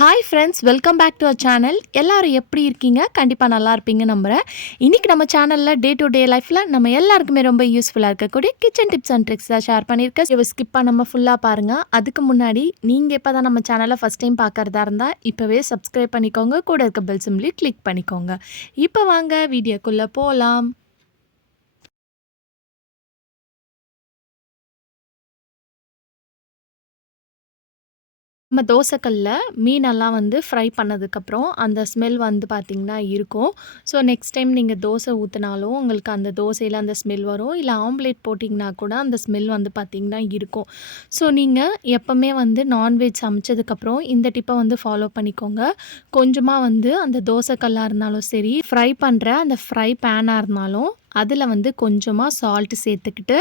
Hi friends, welcome back to our channel. எல்லாரும் எப்படி இருக்கீங்க? கண்டிப்பாக நல்லா இருப்பீங்க நம்புகிறேன். இன்றைக்கி நம்ம சேனலில் டே டு டே லைஃப்பில் நம்ம எல்லாருக்குமே ரொம்ப யூஸ்ஃபுல்லாக இருக்கக்கூடிய கிச்சன் டிப்ஸ் அண்ட் ட்ரிக்ஸ் தான் ஷேர் பண்ணியிருக்கேன். இவ ஸ்கிப்பாக நம்ம ஃபுல்லாக பாருங்கள். அதுக்கு முன்னாடி நீங்கள் இப்போ தான் நம்ம சேனலை ஃபஸ்ட் டைம் பார்க்குறதா இருந்தால் இப்போவே சப்ஸ்கிரைப் பண்ணிக்கோங்க. கூட இருக்க பெல் சிம்லி கிளிக் பண்ணிக்கோங்க. இப்போ வாங்க வீடியோக்குள்ளே போகலாம். நம்ம தோசைக்கல்ல மீனெல்லாம் வந்து ஃப்ரை பண்ணதுக்கப்புறம் அந்த ஸ்மெல் வந்து பார்த்திங்கன்னா இருக்கும். ஸோ நெக்ஸ்ட் டைம் நீங்கள் தோசை ஊற்றினாலும் உங்களுக்கு அந்த தோசையில் அந்த ஸ்மெல் வரும். இல்லை ஆம்லேட் போட்டிங்கன்னா கூட அந்த ஸ்மெல் வந்து பார்த்திங்கன்னா இருக்கும். ஸோ நீங்கள் எப்போவுமே வந்து நான்வெஜ் சமைச்சதுக்கப்புறம் இந்த டிப்பை வந்து ஃபாலோ பண்ணிக்கோங்க. கொஞ்சமாக வந்து அந்த தோசைக்கல்லாக இருந்தாலும் சரி, ஃப்ரை பண்ணுற அந்த ஃப்ரை பேனாக இருந்தாலும் அதில் வந்து கொஞ்சமாக சால்ட்டு சேர்த்துக்கிட்டு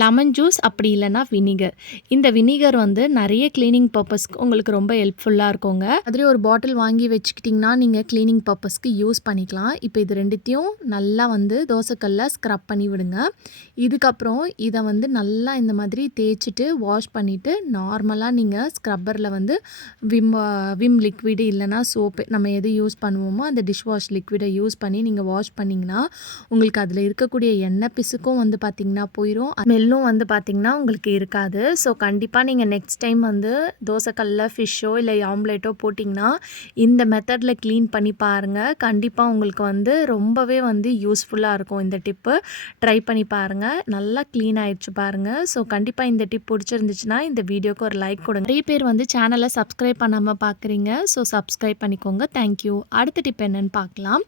லெமன் ஜூஸ் அப்படி இல்லைன்னா வினிகர். இந்த வினிகர் வந்து நிறைய க்ளீனிங் பர்பஸ்க்கு உங்களுக்கு ரொம்ப ஹெல்ப்ஃபுல்லாக இருக்குங்க. மாதிரி ஒரு பாட்டில் வாங்கி வச்சுக்கிட்டிங்கன்னா நீங்கள் க்ளீனிங் பர்பஸ்க்கு யூஸ் பண்ணிக்கலாம். இப்போ இது ரெண்டுத்தையும் நல்லா வந்து தோசைக்கல்ல ஸ்க்ரப் பண்ணி விடுங்க. இதுக்கப்புறம் இதை வந்து நல்லா இந்த மாதிரி தேய்ச்சிட்டு வாஷ் பண்ணிவிட்டு நார்மலாக நீங்கள் ஸ்க்ரப்பரில் வந்து விம் லிக்விடு இல்லைனா சோப்பு நம்ம எது யூஸ் பண்ணுவோமோ அந்த டிஷ் வாஷ் லிக்விடை யூஸ் பண்ணி நீங்கள் வாஷ் பண்ணிங்கன்னா உங்களுக்கு அதில் இருக்கக்கூடிய எண்ணெய் பிசுக்கும் வந்து பார்த்திங்கன்னா போயிடும். ஸ்மெல்லும் வந்து பார்த்திங்கன்னா உங்களுக்கு இருக்காது. ஸோ கண்டிப்பாக நீங்கள் நெக்ஸ்ட் டைம் வந்து தோசைக்கல்ல ஃபிஷ்ஷோ இல்லை ஆம்லேட்டோ போட்டிங்கன்னா இந்த மெத்தடில் க்ளீன் பண்ணி பாருங்கள். கண்டிப்பாக உங்களுக்கு வந்து ரொம்பவே வந்து யூஸ்ஃபுல்லாக இருக்கும். இந்த டிப்பு ட்ரை பண்ணி பாருங்கள். நல்லா க்ளீன் ஆகிடுச்சு பாருங்கள். ஸோ கண்டிப்பாக இந்த டிப் பிடிச்சிருந்துச்சுன்னா இந்த வீடியோக்கு ஒரு லைக் கொடுங்க. நிறைய பேர் வந்து சேனலை சப்ஸ்கிரைப் பண்ணாமல் பார்க்குறீங்க. ஸோ சப்ஸ்கிரைப் பண்ணிக்கோங்க. தேங்க்யூ. அடுத்த டிப் என்னென்னு பார்க்கலாம்.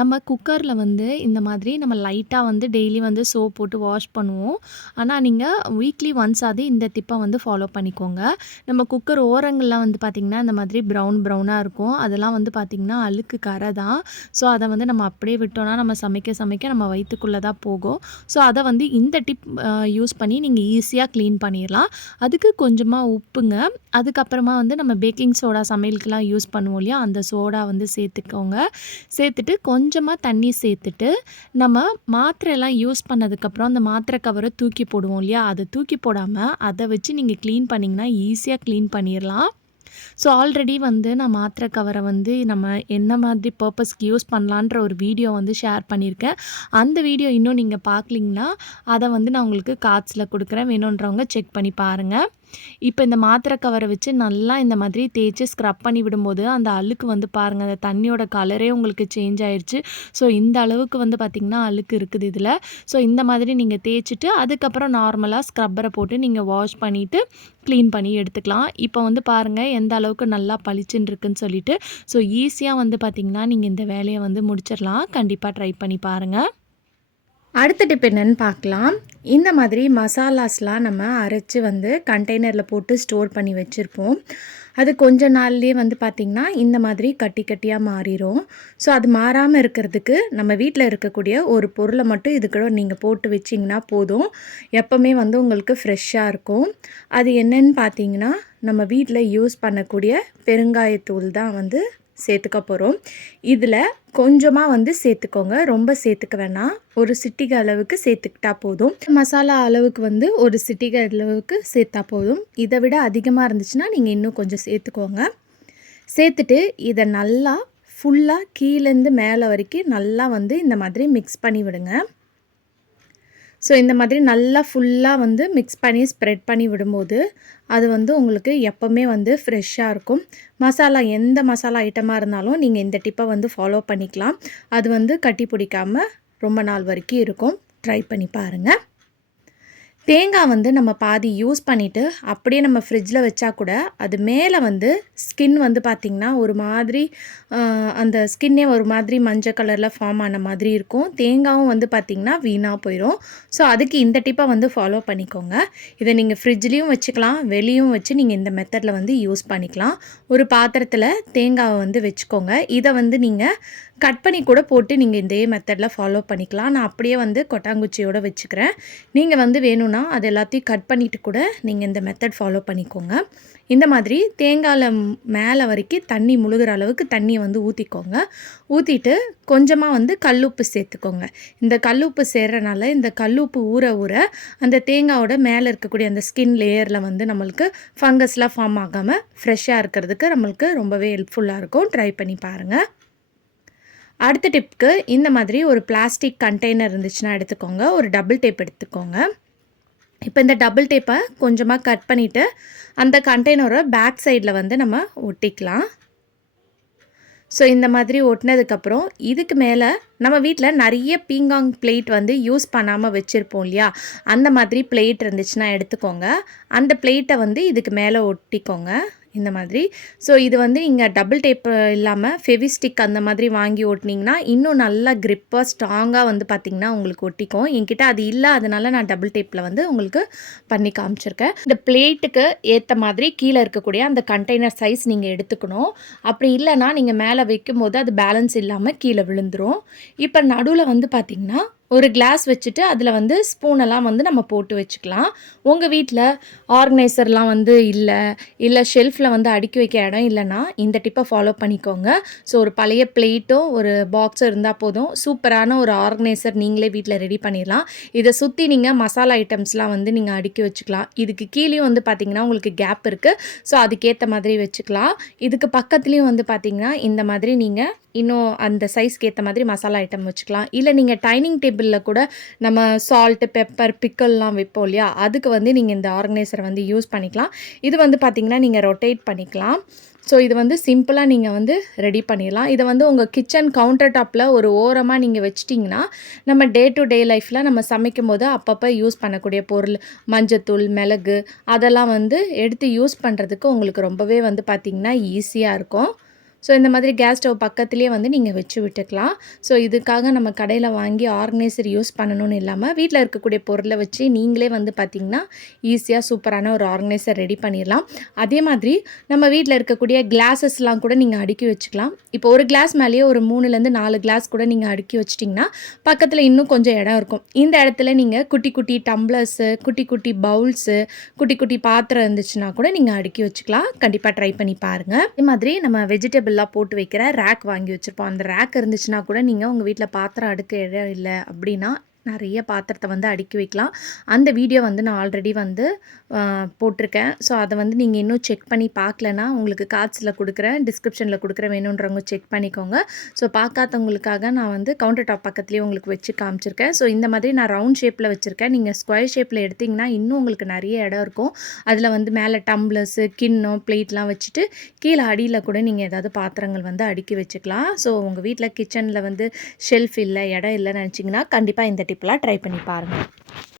நம்ம குக்கரில் வந்து இந்த மாதிரி நம்ம லைட்டாக வந்து டெய்லி வந்து சோப் போட்டு வாஷ் பண்ணுவோம். ஆனால் நீங்கள் வீக்லி ஒன்ஸ் அது இந்த டிப்பை வந்து ஃபாலோ பண்ணிக்கோங்க. நம்ம குக்கர் ஓரங்கள்லாம் வந்து பார்த்திங்கன்னா இந்த மாதிரி ப்ரௌனாக இருக்கும். அதெல்லாம் வந்து பார்த்திங்கன்னா அழுக்கு கரை தான். ஸோ அதை வந்து நம்ம அப்படியே விட்டோம்னா நம்ம சமைக்க நம்ம வயிற்றுக்குள்ளே தான் போகும். ஸோ அதை வந்து இந்த டிப் யூஸ் பண்ணி நீங்கள் ஈஸியாக க்ளீன் பண்ணிடலாம். அதுக்கு கொஞ்சமாக உப்புங்க, அதுக்கப்புறமா வந்து நம்ம பேக்கிங் சோடா சமையலுக்கெலாம் யூஸ் பண்ணுவோம் இல்லையா, அந்த சோடா வந்து சேர்த்துக்கோங்க. சேர்த்துட்டு கொஞ்சமாக தண்ணி சேர்த்துட்டு நம்ம மாத்திரையெல்லாம் யூஸ் பண்ணதுக்கப்புறம் அந்த மாத்திரை கவரை தூக்கி போடுவோம் இல்லையா, அதை தூக்கி போடாமல் அதை வச்சு நீங்கள் க்ளீன் பண்ணிங்கன்னா ஈஸியாக க்ளீன் பண்ணிடலாம். ஸோ ஆல்ரெடி வந்து நான் மாத்திரை கவரை வந்து நம்ம என்ன மாதிரி பர்பஸ்க்கு யூஸ் பண்ணலான்ற ஒரு வீடியோ வந்து ஷேர் பண்ணியிருக்கேன். அந்த வீடியோ இன்னும் நீங்கள் பார்க்கலிங்கன்னா அதை வந்து நான் உங்களுக்கு கார்ட்ஸில் கொடுக்குறேன். வேணுன்றவங்க செக் பண்ணி பாருங்கள். இப்போ இந்த மாத்திரை கவரை வச்சு நல்லா இந்த மாதிரி தேய்ச்சி ஸ்க்ரப் பண்ணி விடும்போது அந்த அழுக்கு வந்து பாருங்கள், அந்த தண்ணியோட கலரே உங்களுக்கு சேஞ்ச் ஆயிடுச்சு. ஸோ இந்த அளவுக்கு வந்து பார்த்திங்கன்னா அழுக்கு இருக்குது இதில். ஸோ இந்த மாதிரி நீங்கள் தேய்ச்சிட்டு அதுக்கப்புறம் நார்மலாக ஸ்க்ரப்பரை போட்டு நீங்கள் வாஷ் பண்ணிவிட்டு க்ளீன் பண்ணி எடுத்துக்கலாம். இப்போ வந்து பாருங்கள் எந்த அளவுக்கு நல்லா பளிச்சுன்னு இருக்குன்னு சொல்லிட்டு. ஸோ ஈஸியாக வந்து பார்த்திங்கன்னா நீங்கள் இந்த வேலையை வந்து முடிச்சிடலாம். கண்டிப்பாக ட்ரை பண்ணி பாருங்கள். அடுத்த டிப் என்னென்னு பார்க்கலாம். இந்த மாதிரி மசாலாஸ்லாம் நம்ம அரைச்சி வந்து கண்டெய்னரில் போட்டு ஸ்டோர் பண்ணி வச்சுருப்போம். அது கொஞ்ச நாள்லேயே வந்து பார்த்திங்கன்னா இந்த மாதிரி கட்டி கட்டியாக மாறிடும். ஸோ அது மாறாமல் இருக்கிறதுக்கு நம்ம வீட்டில் இருக்கக்கூடிய ஒரு பொருளை மட்டும் இது கூட நீங்கள் போட்டு வச்சிங்கன்னா போதும். எப்போவுமே வந்து உங்களுக்கு ஃப்ரெஷ்ஷாக இருக்கும். அது என்னன்னு பார்த்தீங்கன்னா நம்ம வீட்டில் யூஸ் பண்ணக்கூடிய பெருங்காயத்தூள் தான் வந்து சேர்த்துக்க போகிறோம். இதில் கொஞ்சமாக வந்து சேர்த்துக்கோங்க, ரொம்ப சேர்த்துக்க வேணாம். ஒரு சிட்டிகை அளவுக்கு சேர்த்துக்கிட்டா போதும். மசாலா அளவுக்கு வந்து ஒரு சிட்டிகை அளவுக்கு சேர்த்தா போதும். இதை விட அதிகமாக இருந்துச்சுன்னா நீங்கள் இன்னும் கொஞ்சம் சேர்த்துக்கோங்க. சேர்த்துட்டு இதை நல்லா ஃபுல்லாக கீழேருந்து மேலே வரைக்கும் நல்லா வந்து இந்த மாதிரி மிக்ஸ் பண்ணி விடுங்க. ஸோ இந்த மாதிரி நல்லா ஃபுல்லாக வந்து மிக்ஸ் பண்ணி ஸ்ப்ரெட் பண்ணி விடும்போது அது வந்து உங்களுக்கு எப்போவுமே வந்து ஃப்ரெஷ்ஷாக இருக்கும். மசாலா எந்த மசாலா ஐட்டமாக இருந்தாலும் நீங்கள் இந்த டிப்பை வந்து ஃபாலோ பண்ணிக்கலாம். அது வந்து கட்டி பிடிக்காமல் ரொம்ப நாள் வரைக்கும் இருக்கும். ட்ரை பண்ணி பாருங்கள். தேங்காய் வந்து நம்ம பாதி யூஸ் பண்ணிவிட்டு அப்படியே நம்ம ஃப்ரிட்ஜில் வச்சா கூட அது மேலே வந்து ஸ்கின் வந்து பார்த்திங்கன்னா ஒரு மாதிரி அந்த ஸ்கின்னே ஒரு மாதிரி மஞ்சள் கலரில் ஃபார்ம் ஆன மாதிரி இருக்கும். தேங்காயும் வந்து பார்த்திங்கன்னா வீணாக போயிடும். ஸோ அதுக்கு இந்த டிப்பை வந்து ஃபாலோ பண்ணிக்கோங்க. இதை நீங்கள் ஃப்ரிட்ஜ்லேயும் வச்சுக்கலாம், வெளியும் வச்சு நீங்கள் இந்த மெத்தடில் வந்து யூஸ் பண்ணிக்கலாம். ஒரு பாத்திரத்தில் தேங்காவை வந்து வச்சுக்கோங்க. இதை வந்து நீங்கள் கட் பண்ணி கூட போட்டு நீங்கள் இதே மெத்தடில் ஃபாலோ பண்ணிக்கலாம். நான் அப்படியே வந்து கொட்டாங்குச்சியோடு வச்சுக்கிறேன். நீங்கள் வந்து வேணும்னா இல்லைன்னா அது எல்லாத்தையும் கட் பண்ணிவிட்டு கூட நீங்கள் இந்த மெத்தட் ஃபாலோ பண்ணிக்கோங்க. இந்த மாதிரி தேங்காயில் மேலே வரைக்கும் தண்ணி முழுகிற அளவுக்கு தண்ணியை வந்து ஊற்றிக்கோங்க. ஊற்றிட்டு கொஞ்சமாக வந்து கல்லுப்பு சேர்த்துக்கோங்க. இந்த கல்லுப்பு சேர்றனால இந்த கல்லுப்பு ஊற ஊற அந்த தேங்காயோட மேலே இருக்கக்கூடிய அந்த ஸ்கின் லேயரில் வந்து நம்மளுக்கு ஃபங்கஸ்லாம் ஃபார்ம் ஆகாமல் ஃப்ரெஷ்ஷாக இருக்கிறதுக்கு நம்மளுக்கு ரொம்பவே ஹெல்ப்ஃபுல்லாக இருக்கும். ட்ரை பண்ணி பாருங்கள். அடுத்த டிப்க்கு இந்த மாதிரி ஒரு பிளாஸ்டிக் கண்டெய்னர் இருந்துச்சுன்னா எடுத்துக்கோங்க. ஒரு டபுள் டேப் எடுத்துக்கோங்க. இப்போ இந்த டபுள் டேப்பை கொஞ்சமாக கட் பண்ணிவிட்டு அந்த கண்டெய்னரை பேக் சைடில் வந்து நம்ம ஒட்டிக்கலாம். ஸோ இந்த மாதிரி ஒட்டினதுக்கப்புறம் இதுக்கு மேலே நம்ம வீட்டில் நிறைய பீங்காங் பிளேட் வந்து யூஸ் பண்ணாமல் வச்சுருப்போம் இல்லையா, அந்த மாதிரி பிளேட் இருந்துச்சுன்னா எடுத்துக்கோங்க. அந்த பிளேட்டை வந்து இதுக்கு மேலே ஒட்டிக்கோங்க இந்த மாதிரி. ஸோ இது வந்து நீங்கள் டபுள் டேப் இல்லாமல் ஃபெவிஸ்டிக் அந்த மாதிரி வாங்கி ஒட்டினீங்கன்னா இன்னும் நல்லா க்ரிப்பாக ஸ்ட்ராங்காக வந்து பார்த்திங்கன்னா உங்களுக்கு ஒட்டிக்கும். என்கிட்ட அது இல்லை, அதனால நான் டபுள் டேப்பில் வந்து உங்களுக்கு பண்ணி காமிச்சிருக்கேன். இந்த பிளேட்டுக்கு ஏற்ற மாதிரி கீழே இருக்கக்கூடிய அந்த கண்டெய்னர் சைஸ் நீங்கள் எடுத்துக்கணும். அப்படி இல்லைன்னா நீங்கள் மேலே வைக்கும்போது அது பேலன்ஸ் இல்லாமல் கீழே விழுந்துடும். இப்போ நடுவில் வந்து பார்த்திங்கன்னா ஒரு கிளாஸ் வச்சுட்டு அதில் வந்து ஸ்பூனெல்லாம் வந்து நம்ம போட்டு வச்சுக்கலாம். உங்கள் வீட்டில் ஆர்கனைசர்லாம் வந்து இல்லை ஷெல்ஃபில் வந்து அடுக்கி வைக்க இடம் இல்லைன்னா இந்த டிப்பை ஃபாலோ பண்ணிக்கோங்க. ஸோ ஒரு பழைய பிளேட்டும் ஒரு பாக்ஸும் இருந்தால் போதும், சூப்பரான ஒரு ஆர்கனைசர் நீங்களே வீட்டில் ரெடி பண்ணிடலாம். இதை சுற்றி நீங்கள் மசாலா ஐட்டம்ஸ்லாம் வந்து நீங்கள் அடுக்கி வச்சுக்கலாம். இதுக்கு கீழேயும் வந்து பார்த்திங்கன்னா உங்களுக்கு கேப் இருக்குது. ஸோ அதுக்கேற்ற மாதிரி வச்சுக்கலாம். இதுக்கு பக்கத்துலேயும் வந்து பார்த்திங்கன்னா இந்த மாதிரி நீங்கள் இன்னும் அந்த சைஸ்க்கு ஏற்ற மாதிரி மசாலா ஐட்டம் வச்சுக்கலாம். இல்லை நீங்கள் டைனிங் டேபிளில் கூட நம்ம சால்ட்டு, பெப்பர், பிக்கல்லாம் வைப்போம் இல்லையா, அதுக்கு வந்து நீங்கள் இந்த ஆர்கனைசரை வந்து யூஸ் பண்ணிக்கலாம். இது வந்து பார்த்திங்கன்னா நீங்கள் ரொட்டேட் பண்ணிக்கலாம். ஸோ இது வந்து சிம்பிளாக நீங்கள் வந்து ரெடி பண்ணிடலாம். இதை வந்து உங்கள் கிச்சன் கவுண்டர் டாப்பில் ஒரு ஓரமாக நீங்கள் வச்சிட்டிங்கன்னா நம்ம டே டு டே லைஃப்பில் நம்ம சமைக்கும் போது அப்பப்போ யூஸ் பண்ணக்கூடிய பொருள், மஞ்சத்தூள், மிளகு அதெல்லாம் வந்து எடுத்து யூஸ் பண்ணுறதுக்கு உங்களுக்கு ரொம்பவே வந்து பார்த்திங்கன்னா ஈஸியாக இருக்கும். ஸோ இந்த மாதிரி கேஸ் ஸ்டவ் பக்கத்துலேயே வந்து நீங்கள் வச்சு விட்டுக்கலாம். ஸோ இதுக்காக நம்ம கடையில் வாங்கி ஆர்கனைசர் யூஸ் பண்ணணும்னு இல்லாமல் வீட்டில் இருக்கக்கூடிய பொருளை வச்சு நீங்களே வந்து பார்த்திங்கன்னா ஈஸியாக சூப்பரான ஒரு ஆர்கனைசர் ரெடி பண்ணிடலாம். அதே மாதிரி நம்ம வீட்டில் இருக்கக்கூடிய கிளாஸஸ்லாம் கூட நீங்கள் அடுக்கி வச்சுக்கலாம். இப்போ ஒரு கிளாஸ் மேலேயே ஒரு 3லேருந்து 4 கிளாஸ் கூட நீங்கள் அடுக்கி வச்சிட்டிங்கன்னா பக்கத்தில் இன்னும் கொஞ்சம் இடம் இருக்கும். இந்த இடத்துல நீங்கள் குட்டி குட்டி டம்ளர்ஸு, குட்டி குட்டி பவுல்ஸு, குட்டி குட்டி பாத்திரம் இருந்துச்சுன்னா கூட நீங்கள் அடுக்கி வச்சுக்கலாம். கண்டிப்பாக ட்ரை பண்ணி பாருங்கள். அதே மாதிரி நம்ம வெஜிடபிள்லாம் போட்டு வைக்கிற ரேக் வாங்கி வச்சுருப்போம். அந்த ரேக் இருந்துச்சுன்னா கூட நீங்கள் உங்கள் வீட்டில் பாத்திரம் அடுக்க இடம் இல்லை அப்படின்னா நிறைய பாத்திரத்தை வந்து அடுக்கி வைக்கலாம். அந்த வீடியோ வந்து நான் ஆல்ரெடி வந்து போட்டிருக்கேன். ஸோ அதை வந்து நீங்கள் இன்னும் செக் பண்ணி பார்க்கலன்னா உங்களுக்கு கார்ட்ஸில் கொடுக்குறேன், டிஸ்கிரிப்ஷனில் கொடுக்குறேன், வேணுன்றவங்க செக் பண்ணிக்கோங்க. ஸோ பார்க்காதவங்களுக்காக நான் வந்து கவுண்டர் டாப் பக்கத்துலேயே உங்களுக்கு வச்சு காமிச்சிருக்கேன். ஸோ இந்த மாதிரி நான் ரவுண்ட் ஷேப்பில் வச்சுருக்கேன். நீங்கள் ஸ்கொயர் ஷேப்பில் எடுத்திங்கன்னா இன்னும் உங்களுக்கு நிறைய இடம் இருக்கும். அதில் வந்து மேலே டம்ளர்ஸு, கிண்ணம், பிளேட்லாம் வச்சுட்டு கீழே அடியில் கூட நீங்கள் ஏதாவது பாத்திரங்கள் வந்து அடுக்கி வச்சுக்கலாம். ஸோ உங்கள் வீட்டில் கிச்சனில் வந்து ஷெல்ஃப் இல்லை, இடம் இல்லைன்னு நினச்சிங்கன்னா கண்டிப்பாக இந்த டிப்லாம் ட்ரை பண்ணி பாருங்கள்.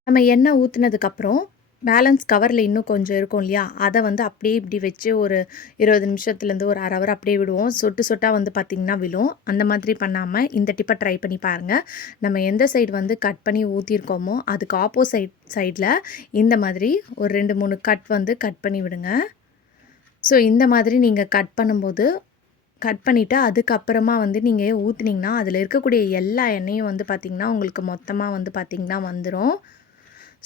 நம்ம எண்ணெய் ஊற்றுனதுக்கப்புறம் பேலன்ஸ் கவரில் இன்னும் கொஞ்சம் இருக்கும் இல்லையா, அதை வந்து அப்படியே இப்படி வச்சு ஒரு 20 நிமிஷத்துலேருந்து ஒரு அரை ஹவர் அப்படியே விடுவோம். சொட்டு சொட்டாக வந்து பார்த்திங்கன்னா விழும். அந்த மாதிரி பண்ணாமல் இந்த டிப்பை ட்ரை பண்ணி பாருங்கள். நம்ம எந்த சைடு வந்து கட் பண்ணி ஊற்றிருக்கோமோ அதுக்கு சைடில் இந்த மாதிரி ஒரு 2-3 கட் வந்து கட் பண்ணி விடுங்க. ஸோ இந்த மாதிரி நீங்கள் கட் பண்ணும்போது கட் பண்ணிவிட்டு அதுக்கப்புறமா வந்து நீங்கள் ஊற்றுனீங்கன்னா அதில் இருக்கக்கூடிய எல்லா எண்ணெயும் வந்து பார்த்திங்கன்னா உங்களுக்கு மொத்தமாக வந்து பார்த்திங்கன்னா வந்துடும்.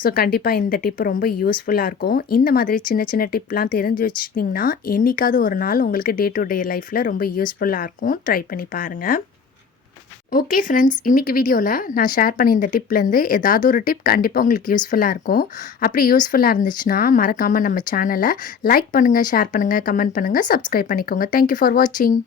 ஸோ கண்டிப்பாக இந்த டிப்பு ரொம்ப யூஸ்ஃபுல்லாக இருக்கும். இந்த மாதிரி சின்ன சின்ன டிப்லாம் தெரிஞ்சு வச்சுட்டிங்கன்னா என்றைக்காவது ஒரு நாள் உங்களுக்கு டே டு டே லைஃப்பில் ரொம்ப யூஸ்ஃபுல்லாக இருக்கும். ட்ரை பண்ணி பாருங்கள். ஓகே ஃப்ரெண்ட்ஸ், இன்றைக்கி வீடியோவில் நான் ஷேர் பண்ணி இந்த டிப்லேருந்து ஏதாவது ஒரு டிப் கண்டிப்பாக உங்களுக்கு யூஸ்ஃபுல்லாக இருக்கும். அப்படி யூஸ்ஃபுல்லாக இருந்துச்சுன்னா மறக்காமல் நம்ம சேனலை லைக் பண்ணுங்கள், ஷேர் பண்ணுங்கள், கமெண்ட் பண்ணுங்கள், சப்ஸ்கிரைப் பண்ணிக்கோங்க. தேங்க்யூ ஃபார் வாட்சிங்.